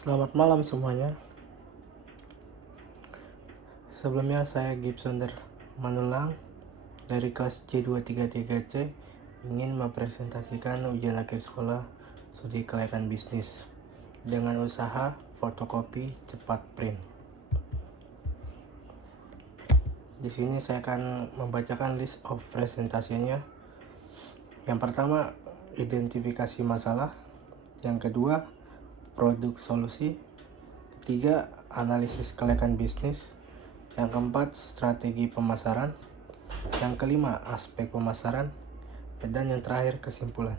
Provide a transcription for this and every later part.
Selamat malam semuanya. Sebelumnya saya Gibson Manulang dari kelas J233C ingin mempresentasikan ujian akhir sekolah studi kelayakan bisnis dengan usaha fotokopi cepat print. Di sini saya akan membacakan list of presentasinya. Yang pertama, identifikasi masalah. Yang kedua, produk solusi. Ketiga, analisis kelayakan bisnis. Yang keempat, strategi pemasaran. Yang kelima, aspek pemasaran. Dan yang terakhir, kesimpulan.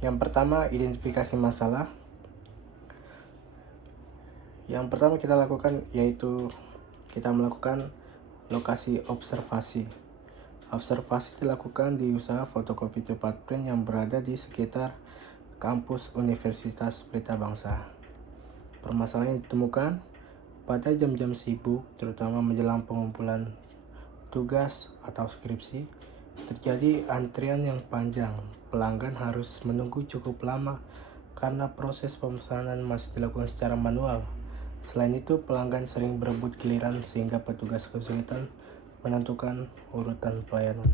Yang pertama, identifikasi masalah. Yang pertama kita lakukan yaitu kita melakukan lokasi observasi. Observasi dilakukan di usaha fotokopi cepat print yang berada di sekitar kampus Universitas Pelita Bangsa. Permasalahan yang ditemukan pada jam-jam sibuk, terutama menjelang pengumpulan tugas atau skripsi, terjadi antrian yang panjang. Pelanggan harus menunggu cukup lama karena proses pemesanan masih dilakukan secara manual. Selain itu, pelanggan sering berebut giliran sehingga petugas kesulitan menentukan urutan pelayanan.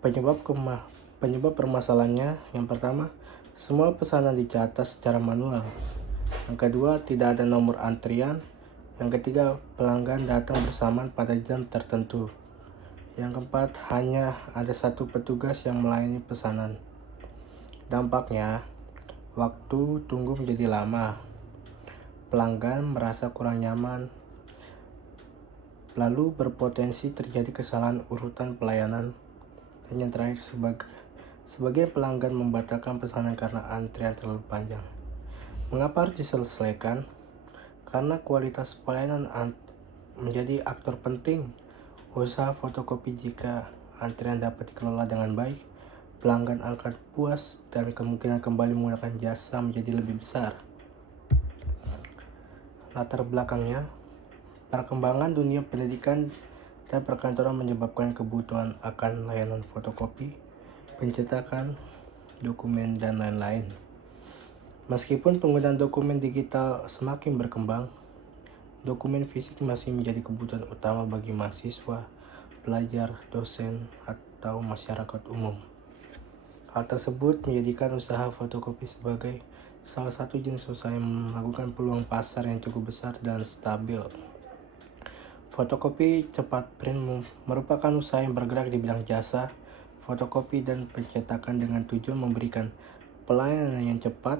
Penyebab permasalahannya, yang pertama, semua pesanan dicatat secara manual. Yang kedua, tidak ada nomor antrian. Yang ketiga, pelanggan datang bersamaan pada jam tertentu. Yang keempat, hanya ada satu petugas yang melayani pesanan. Dampaknya, waktu tunggu menjadi lama. Pelanggan merasa kurang nyaman. Lalu berpotensi terjadi kesalahan urutan pelayanan. Dan yang terakhir, sebagian pelanggan membatalkan pesanan karena antrian terlalu panjang. Mengapa harus diselesaikan? Karena kualitas pelayanan menjadi aktor penting usaha fotokopi. Jika antrian dapat dikelola dengan baik, pelanggan akan puas dan kemungkinan kembali menggunakan jasa menjadi lebih besar. Latar belakangnya, perkembangan dunia pendidikan dan perkantoran menyebabkan kebutuhan akan layanan fotokopi, pencetakan, dokumen, dan lain-lain. Meskipun penggunaan dokumen digital semakin berkembang, dokumen fisik masih menjadi kebutuhan utama bagi mahasiswa, pelajar, dosen, atau masyarakat umum. Hal tersebut menjadikan usaha fotokopi sebagai salah satu jenis usaha yang melakukan peluang pasar yang cukup besar dan stabil. Fotokopi cepat print merupakan usaha yang bergerak di bidang jasa, fotokopi, dan pencetakan dengan tujuan memberikan pelayanan yang cepat,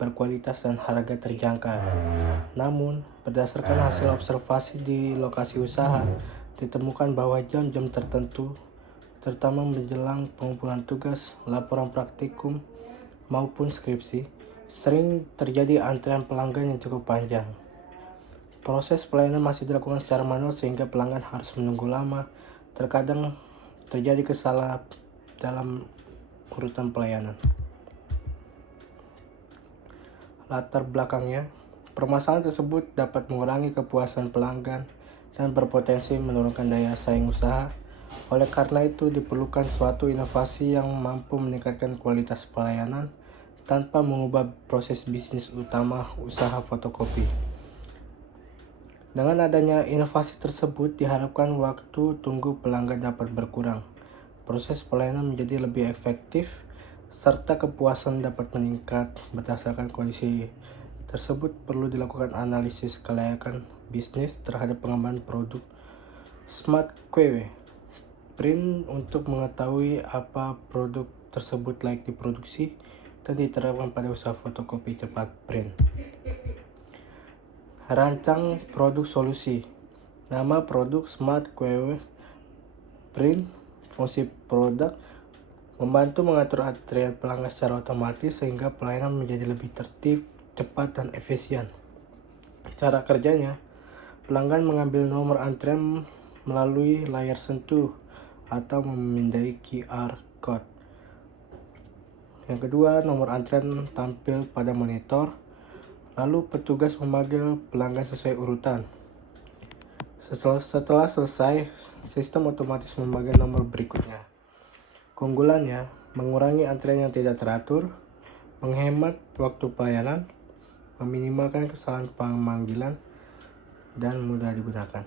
berkualitas, dan harga terjangkau. Namun, berdasarkan hasil observasi di lokasi usaha, ditemukan bahwa jam-jam tertentu, terutama menjelang pengumpulan tugas, laporan praktikum, maupun skripsi, sering terjadi antrian pelanggan yang cukup panjang. Proses pelayanan masih dilakukan secara manual sehingga pelanggan harus menunggu lama. Terkadang terjadi kesalahan dalam urutan pelayanan. Latar belakangnya, permasalahan tersebut dapat mengurangi kepuasan pelanggan dan berpotensi menurunkan daya saing usaha. Oleh karena itu, diperlukan suatu inovasi yang mampu meningkatkan kualitas pelayanan tanpa mengubah proses bisnis utama usaha fotokopi. Dengan adanya inovasi tersebut, diharapkan waktu tunggu pelanggan dapat berkurang, proses pelayanan menjadi lebih efektif, serta kepuasan dapat meningkat. Berdasarkan kondisi tersebut, perlu dilakukan analisis kelayakan bisnis terhadap pengembangan produk Smart QW Print untuk mengetahui apa produk tersebut layak diproduksi dan diterapkan pada usaha fotokopi cepat print. Rancang produk solusi. Nama produk Smart QW Print. Fungsi produk membantu mengatur antrian pelanggan secara otomatis sehingga pelayanan menjadi lebih tertib, cepat, dan efisien. Cara kerjanya, pelanggan mengambil nomor antrian melalui layar sentuh atau memindai QR code. Yang kedua, nomor antrian tampil pada monitor, lalu petugas memanggil pelanggan sesuai urutan. Setelah selesai, sistem otomatis memanggil nomor berikutnya. Keunggulannya, mengurangi antrian yang tidak teratur, menghemat waktu pelayanan, meminimalkan kesalahan pemanggilan, dan mudah digunakan.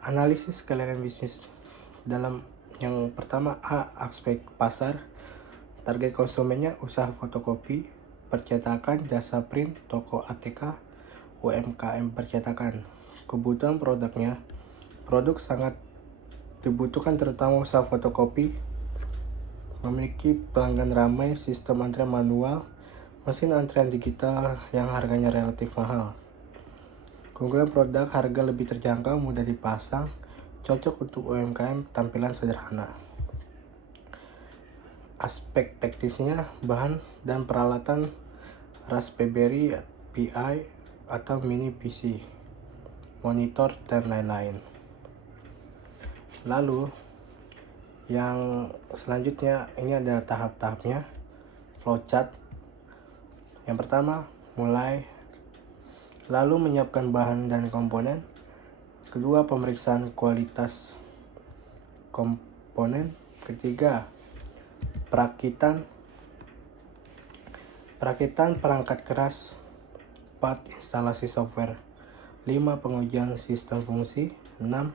Analisis kelayakan bisnis dalam yang pertama aspek pasar, target konsumennya usaha fotokopi, percetakan, jasa print, toko ATK, UMKM percetakan. Kebutuhan produknya, produk sangat dibutuhkan terutama usaha fotokopi, memiliki pelanggan ramai, sistem antrian manual, mesin antrian digital yang harganya relatif mahal. Keunggulan produk, harga lebih terjangkau, mudah dipasang, cocok untuk UMKM, tampilan sederhana. Aspek teknisnya, bahan dan peralatan Raspberry Pi atau mini PC, monitor, dan lain-lain. Lalu yang selanjutnya, ini ada tahap-tahapnya, flowchart. Yang pertama, mulai, lalu menyiapkan bahan dan komponen. Kedua, pemeriksaan kualitas komponen. Ketiga, perakitan perangkat keras. 4, instalasi software. 5, pengujian sistem fungsi. 6,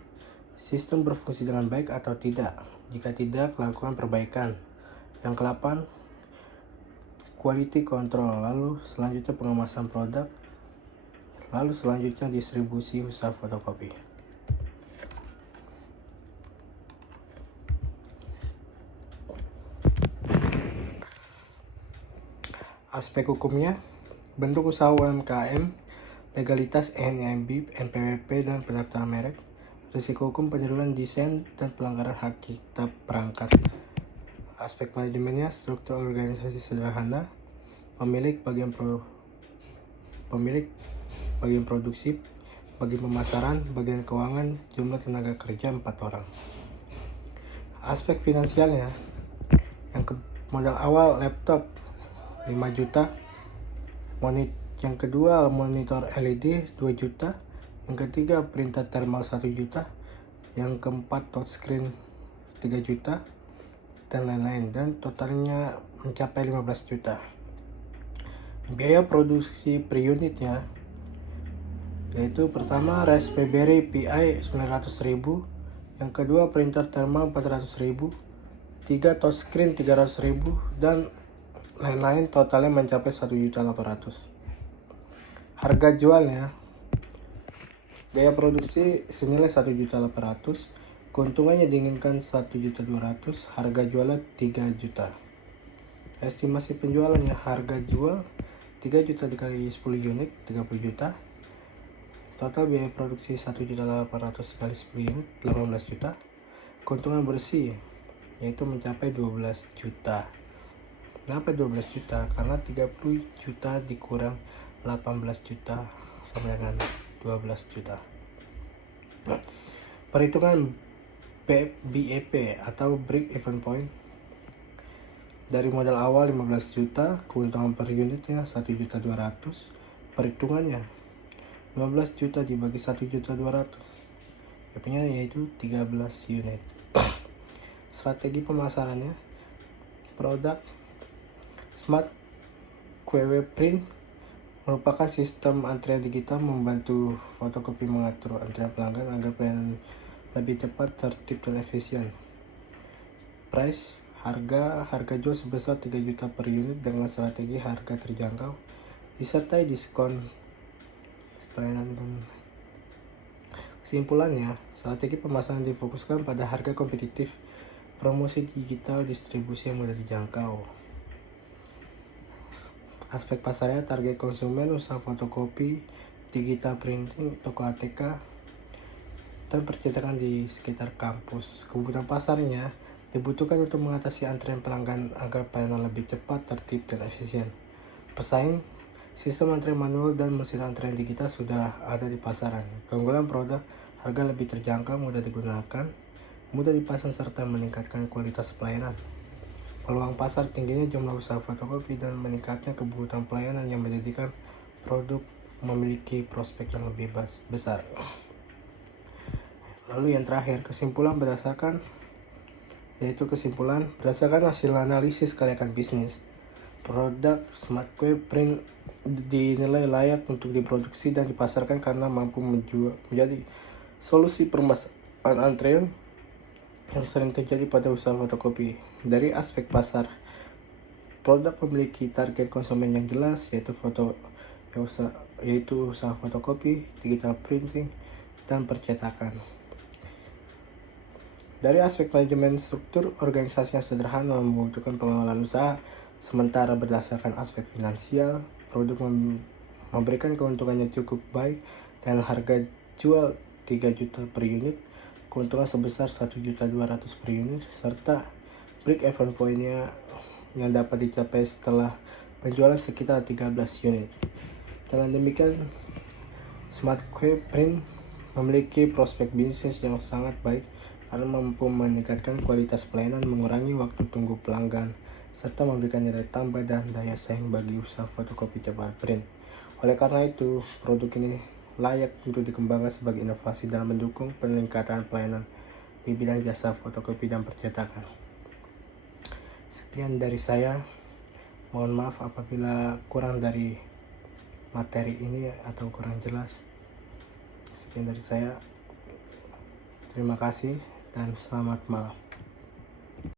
sistem berfungsi dengan baik atau tidak. Jika tidak, lakukan perbaikan. Yang ke-8, quality control. Lalu selanjutnya pengemasan produk. Lalu selanjutnya distribusi usaha fotokopi. Aspek hukumnya, bentuk usaha UMKM, legalitas NIB, NPWP, dan pendaftaran merek, risiko hukum, peniruan, desain, dan pelanggaran hak cipta perangkat. Aspek manajemennya, struktur organisasi sederhana, pemilik bagian produksi, bagian pemasaran, bagian keuangan, jumlah tenaga kerja 4 orang. Aspek finansialnya, modal awal laptop 5 juta, yang kedua monitor LED 2 juta, yang ketiga printer thermal 1 juta, yang keempat touchscreen 3 juta, dan lain-lain, dan totalnya mencapai 15 juta. Biaya produksi per unitnya yaitu pertama Raspberry Pi 900.000, yang kedua printer thermal 400.000, 3 touchscreen 300.000, dan lain-lain, totalnya mencapai 1.800.000. Harga jualnya, biaya produksi senilai 1.800.000, keuntungannya diinginkan 1.200.000, harga jualnya 3 juta. Estimasi penjualannya, harga jual 3 juta dikali 10 unit 30 juta. Total biaya produksi 1.800.000 kali 10 unit 18 juta. Keuntungan bersih yaitu mencapai 12 juta. Kenapa 12 juta? Karena 30 juta dikurang 18 juta sama dengan 12 juta. Perhitungan BEP atau break even point. Dari modal awal 15 juta, keuntungan per unitnya 1.200.000. Perhitungannya 15 juta dibagi 1.200.000, BEP-nya yaitu 13 unit. Strategi pemasarannya, produk Smart QW Print merupakan sistem antrian digital membantu fotokopi mengatur antrian pelanggan agar pelayanan lebih cepat, tertib, dan efisien. Price, harga jual sebesar 3 juta per unit dengan strategi harga terjangkau disertai diskon pelayanan. Dan kesimpulannya, strategi pemasaran difokuskan pada harga kompetitif, promosi digital, distribusi yang mudah dijangkau. Aspek pasarnya, target konsumen, usaha fotokopi, digital printing, toko ATK, dan percetakan di sekitar kampus. Kebutuhan pasarnya dibutuhkan untuk mengatasi antrian pelanggan agar pelayanan lebih cepat, tertib, dan efisien. Pesaing, sistem antrian manual dan mesin antrian digital sudah ada di pasaran. Keunggulan produk, harga lebih terjangkau, mudah digunakan, mudah dipasang, serta meningkatkan kualitas pelayanan. Peluang pasar, tingginya jumlah usaha fotokopi dan meningkatnya kebutuhan pelayanan yang menjadikan produk memiliki prospek yang lebih besar. Lalu yang terakhir, kesimpulan berdasarkan Yaitu kesimpulan, berdasarkan hasil analisis kelayakan bisnis, produk Smart Kue Print dinilai layak untuk diproduksi dan dipasarkan karena mampu menjadi solusi permasalahan antrean yang sering terjadi pada usaha fotokopi. Dari aspek pasar, produk memiliki target konsumen yang jelas, yaitu usaha fotokopi, digital printing, dan percetakan. Dari aspek manajemen, struktur organisasi yang sederhana membutuhkan pengelolaan usaha, sementara berdasarkan aspek finansial, produk memberikan keuntungan yang cukup baik dengan harga jual 3 juta per unit, keuntungan sebesar 1.200.000 per unit, serta break-even point-nya yang dapat dicapai setelah penjualan sekitar 13 unit. Dengan demikian, Smart Kue Print memiliki prospek bisnis yang sangat baik karena mampu meningkatkan kualitas pelayanan, mengurangi waktu tunggu pelanggan, serta memberikan nilai tambah dan daya saing bagi usaha fotokopi cepat print. Oleh karena itu, produk ini layak untuk dikembangkan sebagai inovasi dalam mendukung peningkatan pelayanan di bidang jasa fotokopi dan percetakan. Sekian dari saya. Mohon maaf apabila kurang dari materi ini atau kurang jelas. Sekian dari saya. Terima kasih dan selamat malam.